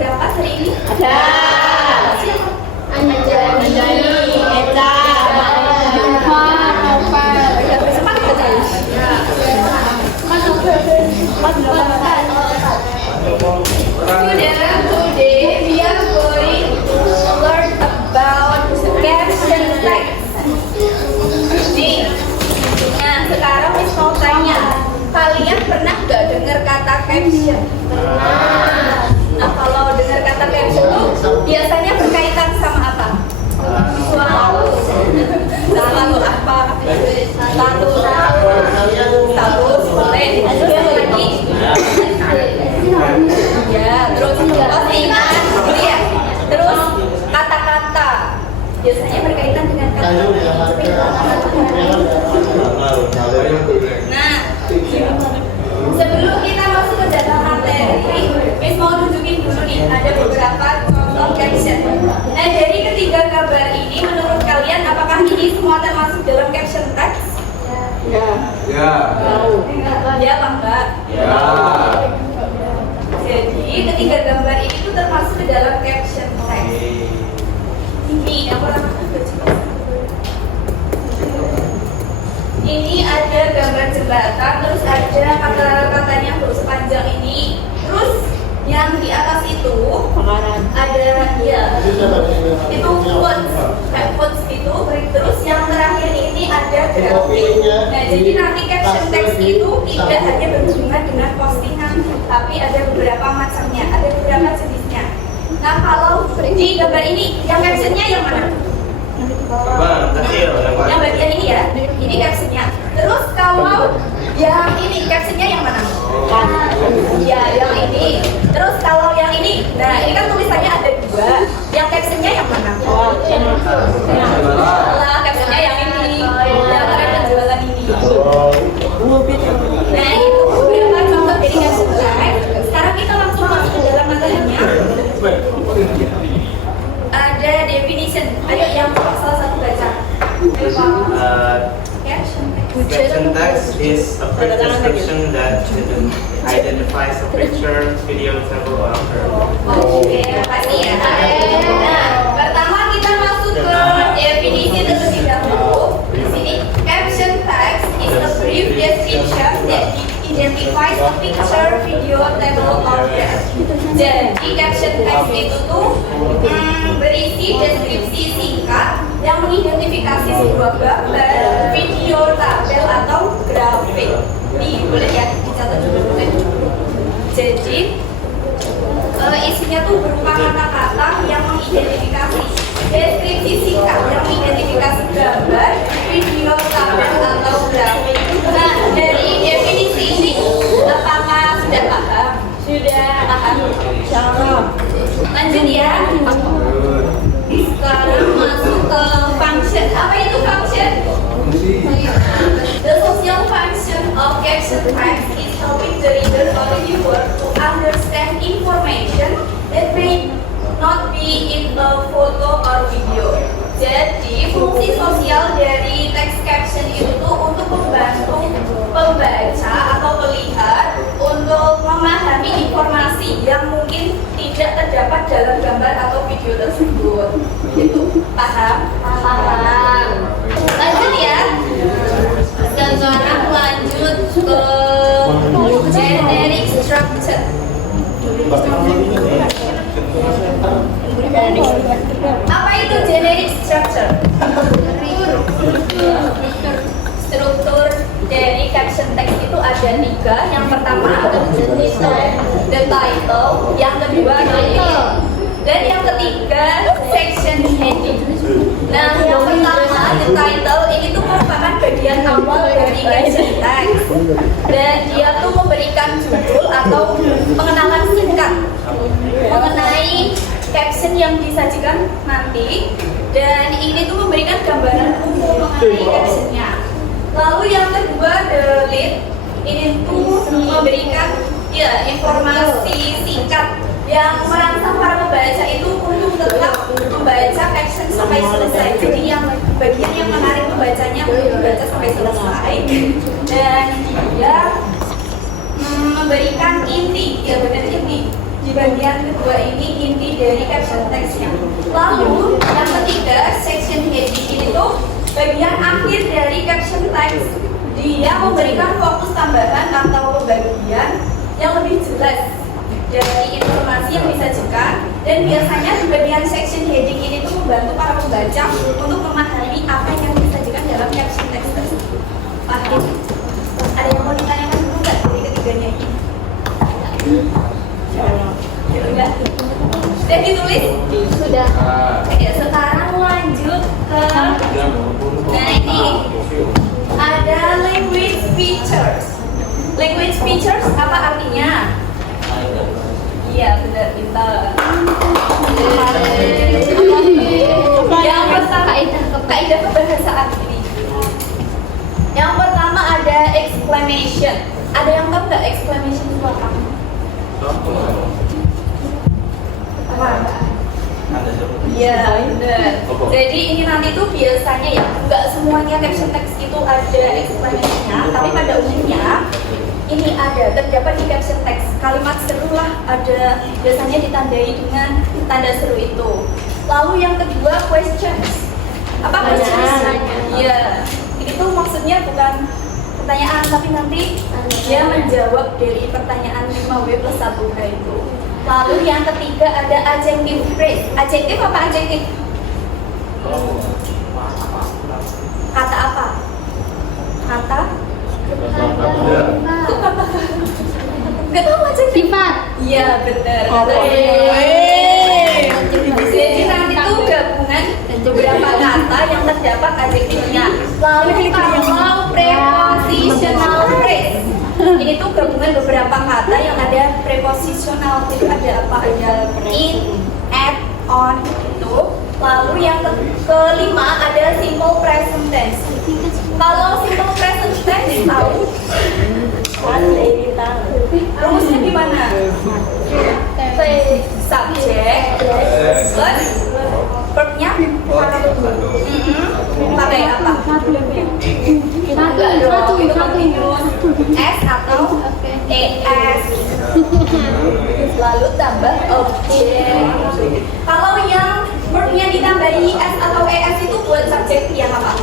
berapa hari ini? Ada. Anjani, Eca, Nova, Novel. Semangat baca. Today we are going to learn about caption text. Nih, nah sekarang Miss mau tanya, kalian pernah nggak dengar kata caption? Nah kalau dengar kata caption tuh biasanya berkaitan sama apa? Selalu apa? Status boleh. Lagi. Ya, terus postingan, ya. Terus kata-kata biasanya berkaitan dengan kata. Nah, sebelum kita masuk ke dalam materi, Miss mau tunjukin dulu nih ada beberapa contoh caption. Nah, dari ketiga gambar ini, menurut kalian apakah ini semua termasuk dalam caption text? Ya. Ya. Ya, apa enggak? Ya. Jadi ketiga gambar ini tuh termasuk ke dalam caption text. Ini aku langsung baca. Ini ada gambar jembatan, terus ada kata-katanya tuh sepanjang ini. Terus yang di atas itu ada ya itu quotes itu, terus yang terakhir ini ada grafik. Nah jadi nanti caption text itu tidak hanya berhubungan dengan postingan, tapi ada beberapa macamnya, ada beberapa jenisnya. Nah kalau di gambar ini yang captionnya yang mana? Yang bagian ini ya, ini captionnya. Terus kalau yang ini captionnya yang mana? Ya yang ini. Terus kalau yang ini, nah ini kan tulisannya ada dua. Yang captionnya yang mana? Salah, captionnya yang ini. Yang kalian penjualan ini. Nah itu beberapa contoh dari caption text. Sekarang kita langsung masuk ke dalam materinya. Ada definition. Ayo yang salah satu baca. Caption text is a brief description that identifies a picture, video, table, or author. Oke, pasti ya. Nah, pertama kita masuk ke definisi terlebih dahulu. Di sini, caption text is a brief description that identifies a picture, video, table, or graph. Jadi caption text itu tuh berisi deskripsi singkat yang mengidentifikasi sebuah gambar, video, tabel, atau grafik. Nih, boleh ya dicatat juga boleh. Jadi isinya tuh berupa kata-kata yang mengidentifikasi deskripsi singkat yang mengidentifikasi gambar, video, tabel, atau grafik. Nah, dari definisi ini apakah sudah paham? Sudah paham. Lanjut ya. Sekarang masuk ke function. Apa itu function? The social function of caption text is helping the reader or viewer to understand information that may not be in a photo or video. Jadi fungsi sosial dari text caption itu tuh untuk membantu pembaca atau pelihat untuk memahami informasi yang mungkin tidak terdapat dalam gambar atau video tersebut. Itu paham? Paham. Lanjut ya. Sekarang lanjut ke generic structure. Apa itu generic structure? Struktur dari caption text itu ada tiga. Yang pertama the title, yang kedua title, dan yang ketiga section heading. Nah, yang pertama the title ini tuh merupakan bagian awal dari caption text, dan dia tuh memberikan judul atau pengenalan singkat mengenai caption yang disajikan nanti, dan ini tuh memberikan gambaran umum mengenai captionnya. Lalu yang kedua the lead, ini tuh memberikan ya informasi singkat yang merangsang para pembaca itu untuk tetap membaca caption sampai selesai. Jadi yang bagian yang menarik pembacanya untuk dibaca sampai selesai, dan dia memberikan inti, ya benar inti. Di bagian kedua ini dari caption teksnya. Lalu yang ketiga, section heading ini tuh bagian akhir dari caption teks. Dia memberikan fokus tambahan atau pembagian yang lebih jelas dari informasi yang disajikan, dan biasanya di bagian section heading ini tuh membantu para pembaca untuk memahami apa yang disajikan dalam caption teks tersebut. Paham? Ada yang mau ditanyakan dulu nggak dari ketiganya ini? Sudah ditulis? Sudah. Oke, sekarang lanjut ke ini ada language features. Language features apa artinya? Iya benar, pintar. Yang pertama kaidah kebahasaan ini. Yang pertama ada exclamation. Ada yang tahu nggak exclamation itu apa? Iya benar. Jadi ini nanti tuh biasanya ya nggak semuanya caption text itu ada exclamation-nya, tapi pada umumnya ini ada terdapat di caption text. Kalimat seru lah ada biasanya ditandai dengan tanda seru itu. Lalu yang kedua questions. Apa questions? Iya. Ini tuh maksudnya bukan pertanyaan, tapi nanti dia menjawab dari pertanyaan 5W plus 1H itu. Lalu yang ketiga ada adjective phrase. Adjektif apa adjektif? Kata apa? Kata? Gak tahu adjektif. Sifat. Iya benar. Jadi nanti tuh gabungan beberapa kata yang terdapat adjektifnya. Lalu kalau prepositional phrase, ini tuh gabungan beberapa kata yang ada prepositional. Itu ada apa? Ada in, at, on itu. Lalu yang kelima ada simple present tense. Kalau simple present tense tahu? Rumusnya gimana? Subject plus verbnya pakai apa? Enggak dong, itu continuous S atau ES. Lalu tambah objek. Kalau yang verbnya ditambahi S atau ES itu buat subjek yang apa?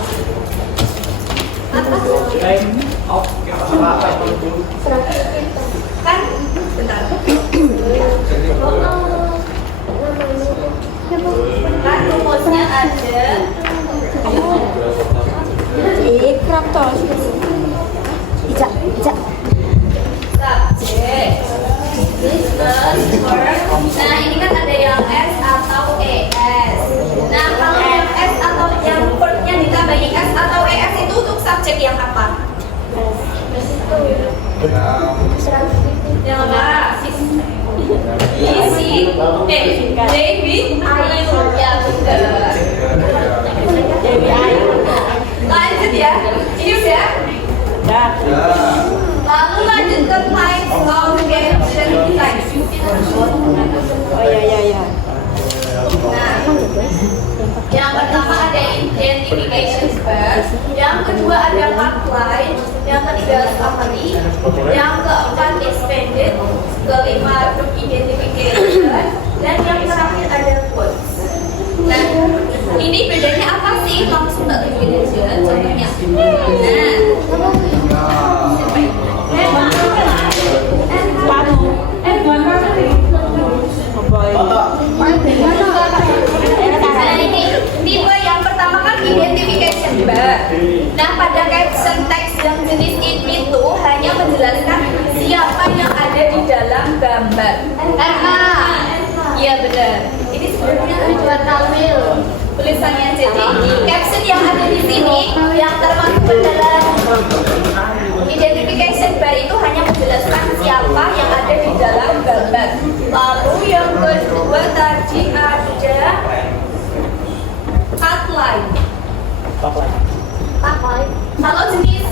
Kan? Bentar. Kan rumusnya ada subjek plus verb. Nah ini kan ada yang S atau ES. Nah kalau yang S atau yang verbnya ditambahi S atau ES itu untuk subjek yang apa? Yang apa? Isi, David, Ayu, ya benar. Lanjut ya, ini udah. Lalu lanjut ke types of caption text. Nah, yang pertama ada identification bar, yang kedua ada outline, yang ketiga summary, yang keempat expanded, kelima group identification, dan yang terakhir ada quotes. Nah, ini bedanya apa sih? Langsung tak tunjukin aja contohnya. Nah, ini tipe yang pertama kan identification bar. Nah, pada caption text yang jenis ini tuh hanya menjelaskan siapa yang ada di dalam gambar. Iya benar. Ini sebenarnya tujuan tampil tulisannya. Jadi caption yang ada di sini yang termasuk dalam identification bar itu hanya menjelaskan siapa yang ada di dalam gambar. Lalu yang kedua tadi ada outline. Kalau jenis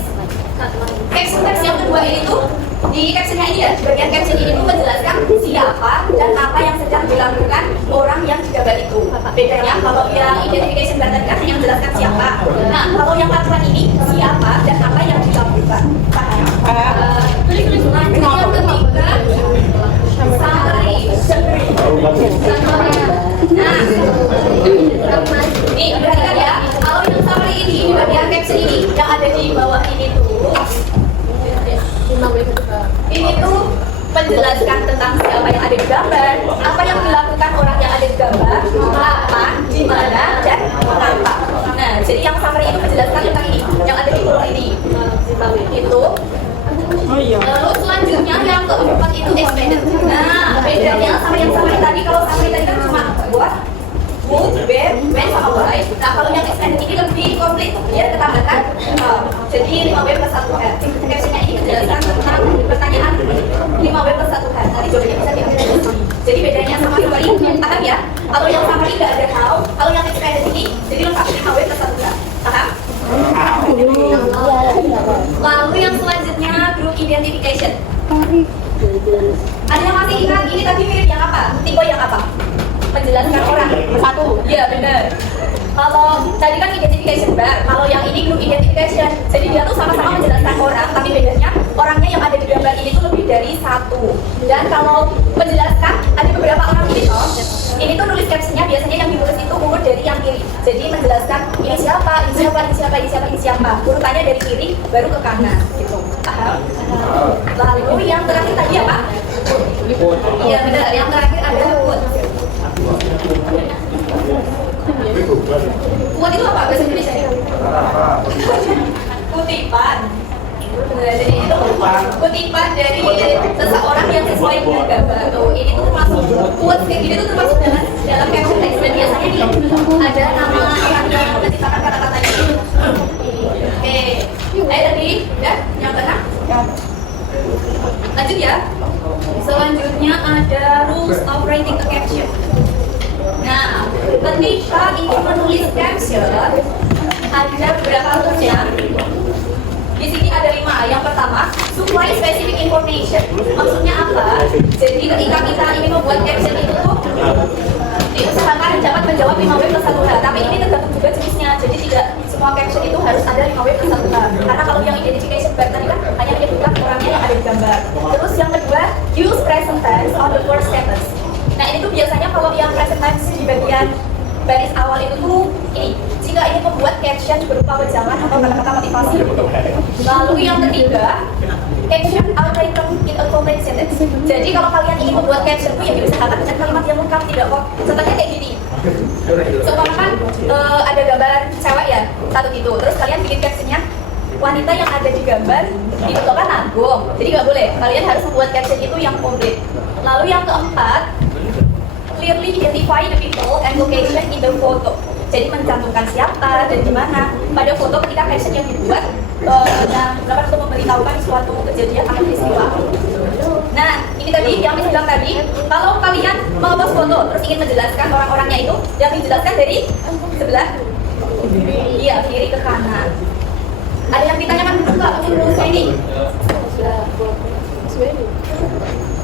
caption text yang kedua ini tuh di captionnya ini ya, bagian caption ini tuh menjelaskan siapa dan apa yang sedang dilakukan orang yang di gambar itu. Bedanya kalau yang identification bar tadi kan hanya menjelaskan siapa. Nah kalau yang outline ini siapa dan apa yang dilakukan. Lanjut yang ketiga summary. gambar. Apa yang dilakukan orang yang ada di gambar, kapan, di mana, dan mengapa. Nah, jadi yang summary itu menjelaskan tentang ini, yang ada di buku ini. Itu. Lalu selanjutnya yang keempat itu expanded. Nah, bedanya sama yang summary tadi, kalau summary tadi kan cuma buat would, where, when, sama why. Nah, kalau yang expanded ini lebih komplit, ya ketambahkan. Jadi 5W plus 1H. Captionnya ini menjelaskan tentang pertanyaan 5W plus 1H. Nanti jawabannya bisa diambil dari sini. Jadi bedanya sama summary, paham ya? Kalau yang summary nggak ada how, kalau yang expanded ini jadi lengkap 5W plus 1H. Paham? Lalu yang selanjutnya group identification. Ada yang masih ingat ini tadi mirip yang apa? Tipe yang apa? Menjelaskan orang. Satu. Iya benar. Kalau tadi kan identification bar, kalau yang ini group identification. Jadi dia tuh sama-sama menjelaskan orang, tapi bedanya orangnya yang ada di gambar ini tuh lebih dari satu. Dan kalau menjelaskan ada beberapa orang ini toh. Ini tuh nulis captionnya biasanya yang ditulis itu umur dari yang kiri. Jadi menjelaskan ini siapa, ini siapa, ini siapa, ini siapa, ini siapa. Urutannya dari kiri baru ke kanan gitu. Paham? Lalu yang terakhir tadi apa? Iya benar, yang terakhir ada quote. Quote itu apa bahasa Indonesia? Kutipan. Jadi itu kutipan dari seseorang yang sesuai dengan gambar. Tuh, ini tuh termasuk quote kayak gini tuh termasuk dalam caption text. Dan biasanya nih ada nama orang yang menciptakan kata-katanya. Oke, tadi udah yang keenam. Lanjut ya. Selanjutnya ada rules of writing a caption. Nah, ketika ingin menulis caption, ada beberapa rulesnya. Di sini ada 5. Yang pertama, supply specific information. Maksudnya apa? Jadi ketika kita ingin membuat caption itu tuh diusahakan dapat menjawab 5W plus 1H. Tapi ini tergantung juga jenisnya. Jadi tidak semua caption itu harus ada 5W plus 1H. Karena kalau yang identification bar tadi kan hanya menyebutkan orangnya yang ada di gambar. Terus yang kedua, use present tense on the first sentence. Nah ini tuh biasanya kalau yang present tense di bagian baris awal itu tuh ini, jika ingin membuat caption berupa wejangan atau kata-kata motivasi. Lalu yang ketiga, caption written in a complete sentence. Jadi kalau kalian ingin membuat caption tuh ya diusahakan dengan kalimat yang lengkap, tidak kok. Contohnya kayak gini. Seumpama kan ada gambar cewek ya, satu gitu. Terus kalian bikin captionnya wanita yang ada di gambar itu kan nanggung. Jadi nggak boleh. Kalian harus membuat caption itu yang komplit. Lalu yang keempat, clearly identify the people and location in the photo. Jadi mencantumkan siapa dan di mana pada foto ketika caption yang dibuat dan dapat untuk memberitahukan suatu kejadian atau peristiwa. Nah, ini tadi yang Miss bilang tadi, kalau kalian mengepost foto terus ingin menjelaskan orang-orangnya itu, yang dijelaskan dari sebelah iya kiri ke kanan. Ada yang ditanyakan juga untuk rumusnya ini?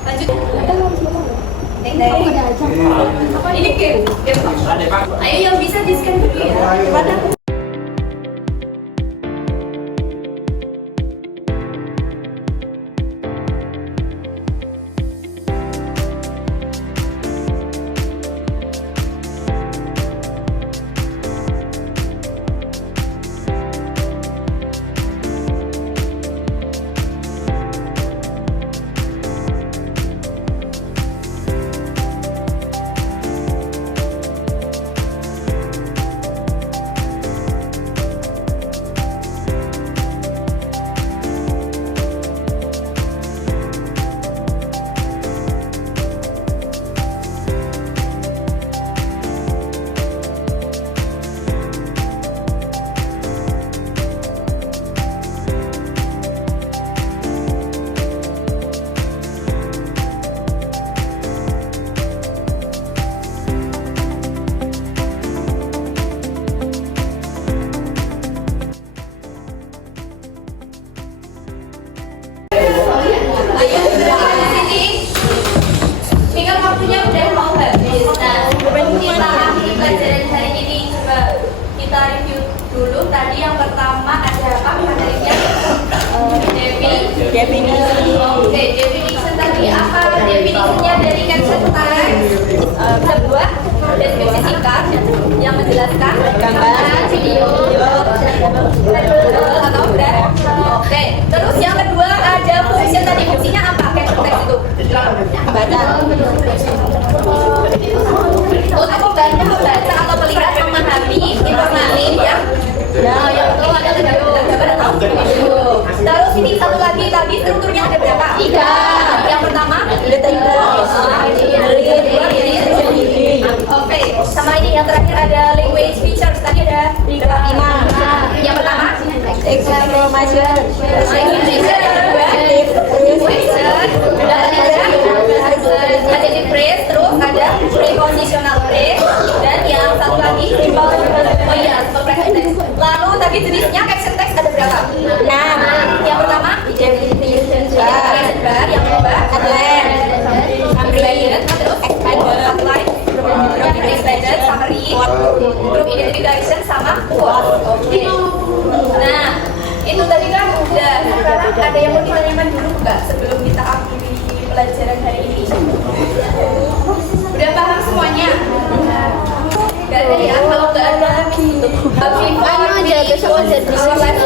Lanjut. Ini game. Ayo yang bisa di scan dulu ya. Mana? Definisi. Oke, definition tadi apa? Definisinya dari caption text. Sebuah deskripsi singkat yang menjelaskan gambar, video, atau graf. Oke, terus yang kedua ada function tadi. Fungsinya apa caption text itu? Baca. banyak membaca atau melihat memahami informasi yang itu ada tahu. Terus ini satu lagi tadi strukturnya ada berapa? 3. Yang pertama oke, sama ini yang terakhir ada language features tadi ada 5. Yang pertama Exclamation. Adjective phrase, terus ada prepositional phrase, dan yang satu lagi simple present tense. Lalu tadi jenisnya caption text ada berapa? 6. Yang pertama present verb, yang kedua ambiguous, terus outline, expanded, summary, group identification sama quote. Oke. Nah, itu tadi kan udah. Sekarang ada yang mau ditanyakan dulu nggak sebelum kita akhiri pelajaran hari ini? Udah paham semuanya? Gak ada ya, kalau nggak ada before aja besok aja our live